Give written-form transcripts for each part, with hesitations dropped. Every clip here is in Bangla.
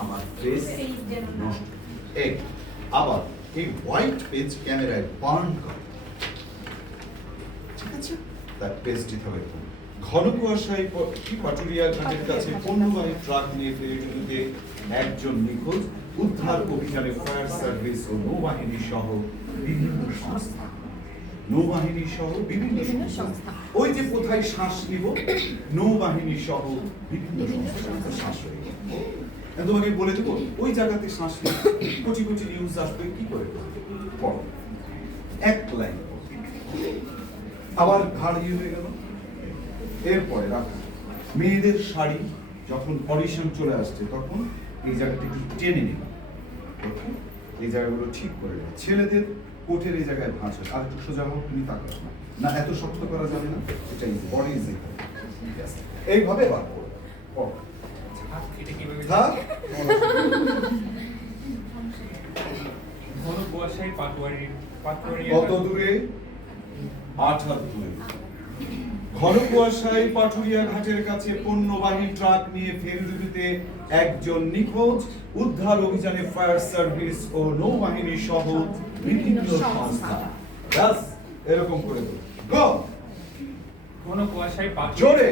আমার ফেস নষ্ট। এক আবার এই হোয়াইট পেজ ক্যামেরায় বার্ন করে, ঠিক আছে? তার পেজটি হবে ঘন কুয়াশায় পাটুরিয়া ঘাটের কাছে পণ্যবাহী ট্রাক নিয়ে ফেরিতে একজন নিখোঁজ, উদ্ধার অভিযানে ফায়ার সার্ভিস ও নৌবাহিনী সহ বিভিন্ন সংস্থা। নৌবাহিনী সহ বিভিন্ন সংস্থা, ওই যে কোথায় শ্বাস নিব, নৌবাহিনী সহ বিভিন্ন সংস্থা শ্বাস নিব। তোমাকে বলে দেবো ওই জায়গাতে শ্বাস নিব, কোটি কোটি নিউজ আসবে, কি করে পড়ো এক লাইন, আবার ঘাড় ইয়ে হয়ে গেল। এরপরে রাখো মেয়েদের শাড়ি যখন অডিশন চলে আসছে তখন এই জায়গাটা একটু টেনে নিলাম, এই জায়গাগুলো ঠিক করে নেব। ছেলেদের কোটের এই জায়গায় ভাঁজ হয়, আর একটু সোজা হোক, তুমি তাকাও না, না এত শক্ত করা যাবে না, এটা ইজ বডি ইজ এইভাবে বার করো। কত দূরে? 78। ঘন কুয়াশায় পাটুরিয়া ঘাটের কাছে পণ্যবাহী ট্রাক নিয়ে ফেরিতে একজন নিখোঁজ, উদ্ধার অভিযানে ফায়ার সার্ভিস ও নৌবাহিনী সহ বিভিন্ন সংস্থা। ব্যাস এরকম করে দাও। গো ঘন কুয়াশায় জোরে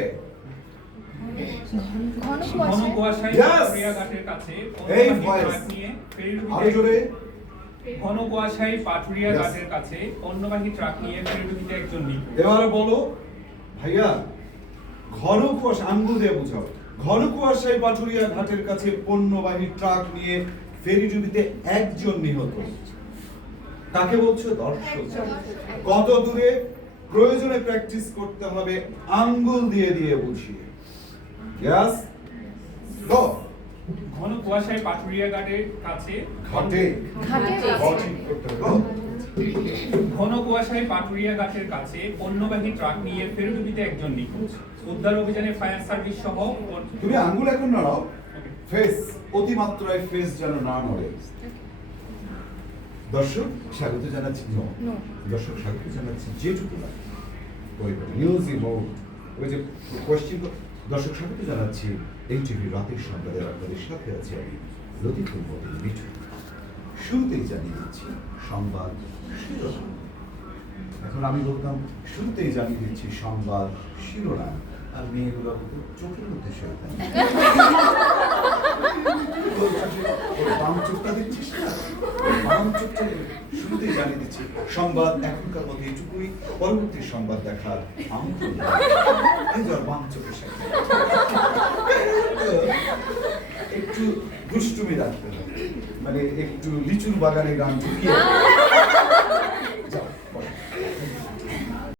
ঘন কুয়াশায় পাটুরিয়া ঘাটের কাছে পণ্যবাহী ট্রাক নিয়ে আরো জোরে ঘন কুয়াশায় পাটুরিয়া ঘাটের কাছে পণ্যবাহী ট্রাক নিয়ে ফেরিতে একজন নিখোঁজ। এবারে বলো ভাইয়া, ঘন কুয়াশা আঙ্গুল দিয়ে বোঝাও। ঘন কুয়াশায় পাটুরিয়া ঘাটের কাছে পণ্যবাহী ট্রাক নিয়ে ফেরিডুবিতে একজন নিহত। কাকে বলছো? দর্শক। কত দূরে? প্রয়োজনে প্র্যাকটিস করতে হবে আঙ্গুল দিয়ে দিয়ে বুঝিয়ে। यस গো। ঘন কুয়াশায় পাটুরিয়া ঘাটের কাছে ঘাটে ঘন কুয়াশায় পাটুরিয়া ঘাটের কাছে পণ্যবাহী ট্রাক নিয়ে ফেরিডুবিতে একজন নিখোঁজ, উদ্ধার অভিযানে ফায়ার সার্ভিস সহ। তুমি আঙ্গুল এখন নাড়াও, ফেস অতিমাত্রায় ফেস যেন না নড়ে। দর্শক স্বাগত জানাচ্ছি, দর্শক স্বাগত জানাচ্ছি যেটুকু ওই নিউজই হোক, ওই যে কোয়েশ্চেন। দর্শক স্বাগত জানাচ্ছি এই টিভি রাতের সংবাদে, আপনাদের সাথে আছি আমি লতিফুল মতিন মিঠু। শুরুতেই জানিয়ে দিচ্ছি সংবাদ শিরোনাম। এখন আমি বলতাম শুরুতেই জানিয়ে দিচ্ছি সংবাদ শিরোনাম, আর মেয়েগুলো চোখের মধ্যে শয়তান। বাম চোখটা দিচ্ছিস না, বাম চোখটা শুরুতেই জানিয়ে দিচ্ছি সংবাদ এখনকার মধ্যে এটুকুই, পরবর্তী সংবাদ দেখার আমন্ত্রণ। বাম চোখের সাথে একটু দুষ্টুমি রাখতে হবে, মানে একটু লিচুর বাগানে গান ঢুকিয়ে